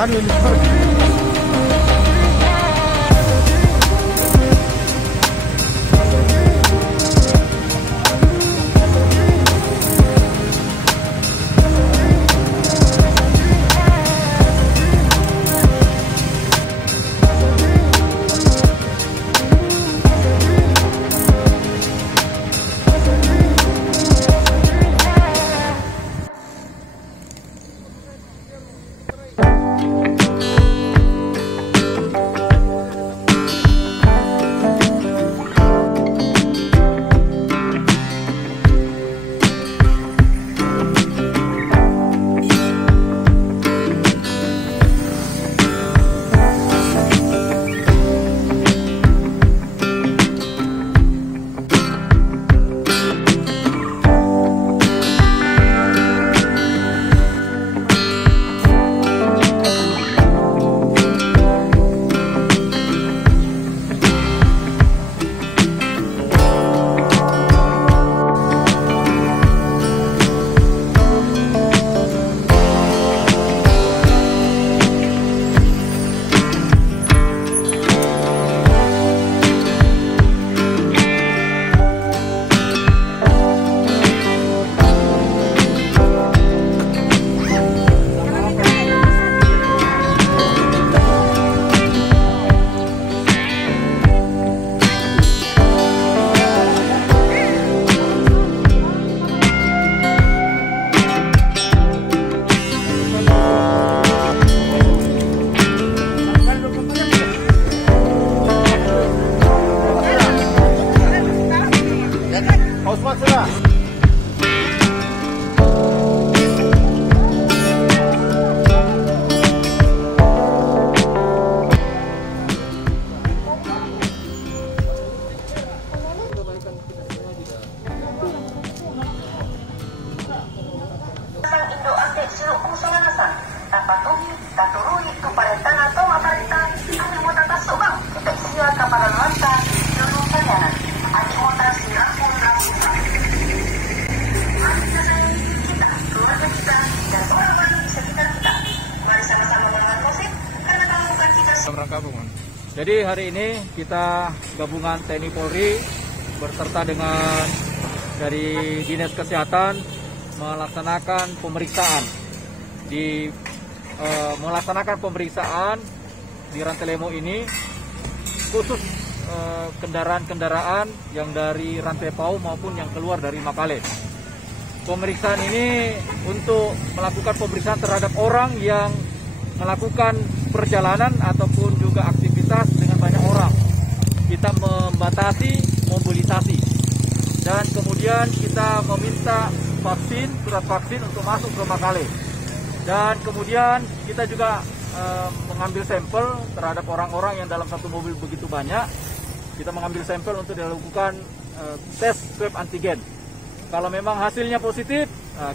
Anu ini. Jadi hari ini kita gabungan TNI Polri berserta dengan dari Dinas Kesehatan melaksanakan pemeriksaan di Rantelemo ini, khusus kendaraan-kendaraan yang dari Rantai Pau maupun yang keluar dari Makale. Pemeriksaan ini untuk melakukan pemeriksaan terhadap orang yang melakukan perjalanan ataupun juga aktivitas dengan banyak orang. Kita membatasi mobilisasi dan kemudian kita meminta vaksin, surat vaksin untuk masuk ke Makale. Dan kemudian kita juga mengambil sampel terhadap orang-orang yang dalam satu mobil begitu banyak. Kita mengambil sampel untuk dilakukan tes swab antigen. Kalau memang hasilnya positif,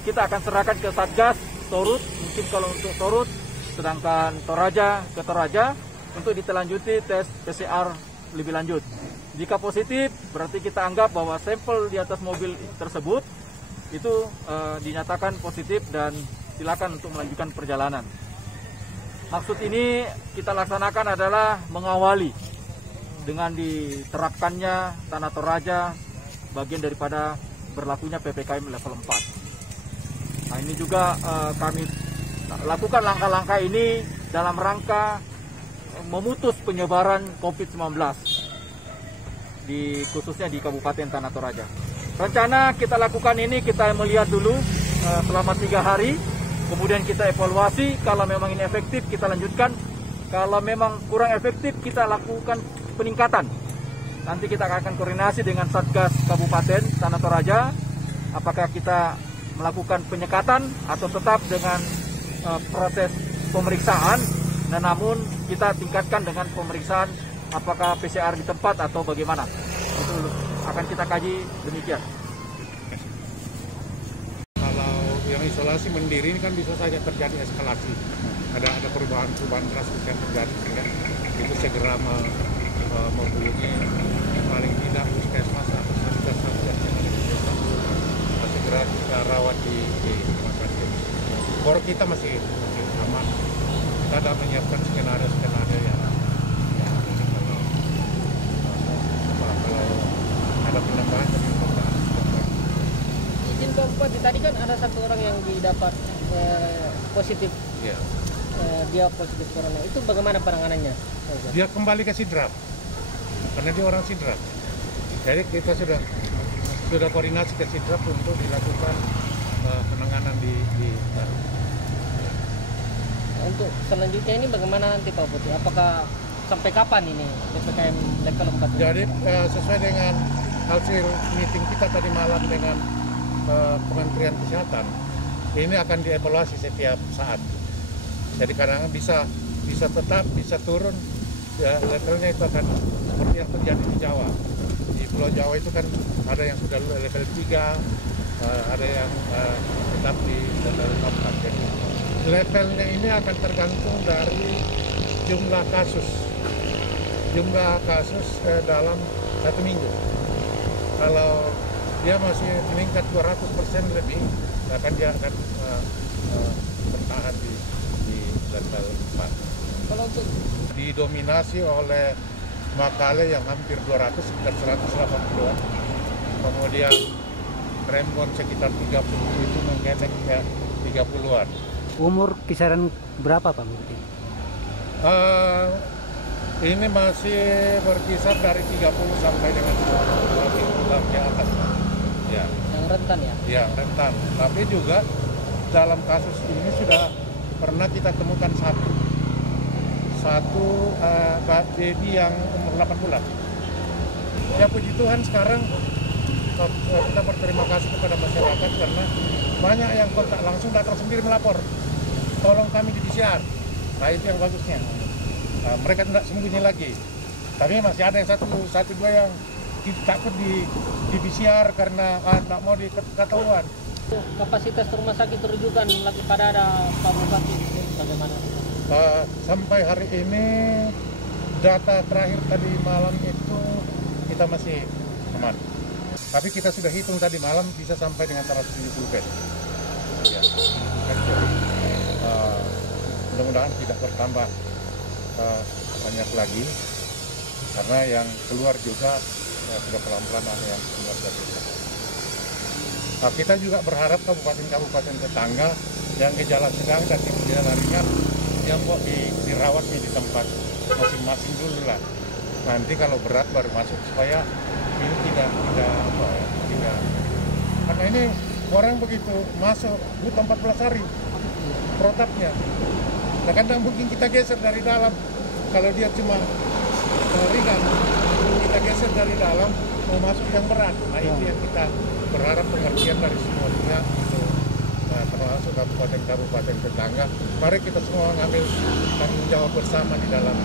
kita akan serahkan ke Satgas Torut, mungkin kalau untuk Torut, sedangkan Toraja ke Toraja untuk ditelanjuti tes PCR lebih lanjut. Jika positif, berarti kita anggap bahwa sampel di atas mobil tersebut itu dinyatakan positif dan silakan untuk melanjutkan perjalanan. Maksud ini kita laksanakan adalah mengawali dengan diterapkannya Tanah Toraja, bagian daripada berlakunya PPKM level 4. Nah, ini juga kami lakukan langkah-langkah ini dalam rangka memutus penyebaran COVID-19 khususnya di Kabupaten Tanah Toraja. Rencana kita lakukan ini, kita melihat dulu selama 3 hari, kemudian kita evaluasi. Kalau memang ini efektif, kita lanjutkan. Kalau memang kurang efektif, kita lakukan peningkatan. Nanti kita akan koordinasi dengan Satgas Kabupaten Tanah Toraja, apakah kita melakukan penyekatan atau tetap dengan proses pemeriksaan, dan namun kita tingkatkan dengan pemeriksaan apakah PCR di tempat atau bagaimana. Itu akan kita kaji demikian. Kalau yang isolasi mandiri ini kan bisa saja terjadi eskalasi. Ada perubahan-perubahan drastis yang terjadi, sehingga itu segera menghubungi paling tidak puskesmas atau satgas yang ada di desa. Segera kita rawat di rumah sakit. Bor kita masih aman. Kita kita ada menyiapkan skenario-skenario yang kalau ada penambahan dari pemerintahan. Izin Pak Bupati, tadi kan ada satu orang yang didapat positif, Ya. dia positif corona. Itu bagaimana penanganannya? Dia kembali ke Sidrap karena dia orang Sidrap. Jadi kita sudah koordinasi ke Sidrap untuk dilakukan penanganan di Untuk selanjutnya ini bagaimana nanti Pak Bupati? Apakah sampai kapan ini PPKM level 4 ini? Jadi sesuai dengan hasil meeting kita tadi malam dengan Kementerian Kesehatan, ini akan dievaluasi setiap saat. Jadi kadang bisa tetap, bisa turun, ya levelnya itu akan seperti yang terjadi di Jawa. Di Pulau Jawa itu kan ada yang sudah level 3, ada yang tetap di level 4. Jadi levelnya ini akan tergantung dari jumlah kasus dalam 1 minggu. Kalau dia masih meningkat 200% lebih, dia akan bertahan di level 4. Kalau untuk Didominasi oleh Makale yang hampir 200, sekitar 180-an. Kemudian Rembon sekitar 30, itu menggetek ya 30-an. Umur kisaran berapa Pak Bupati? Ini masih berkisar dari 30 sampai dengan 20 tahun ke atas. Ya. yang rentan ya? Ya, rentan. Tapi juga dalam kasus ini sudah pernah kita temukan satu baby yang umur 8 bulan. Ya puji Tuhan sekarang kita berterima kasih kepada masyarakat karena banyak yang kontak langsung datang sendiri melapor. Tolong kami di PCR. Nah itu yang bagusnya. Nah, mereka tidak sembunyi lagi. Tapi masih ada yang satu dua yang takut di PCR karena tidak mau diketahuan. Kapasitas rumah sakit rujukan lagi pada ada Pak Bupati bagaimana? Sampai hari ini data terakhir tadi malam itu kita masih aman. Tapi kita sudah hitung tadi malam bisa sampai dengan 170 bed. Ya, mudah-mudahan tidak bertambah banyak lagi karena yang keluar juga sudah pelan-pelan ada yang keluar dari rumah. Kita juga berharap kabupaten-kabupaten tetangga yang gejala sedang dan gejala ringan yang kok dirawat di tempat masing-masing dulu lah. Nanti kalau berat baru masuk supaya ini tidak karena ini orang begitu masuk butuh 14 hari protapnya. Nah kadang mungkin kita geser dari dalam kalau dia cuma ringan kita geser dari dalam mau masuk yang berat. Nah itu yang kita berharap pengertian dari semua pihak itu, termasuk kabupaten-kabupaten tetangga. Mari kita semua ngambil tanggung jawab bersama di dalam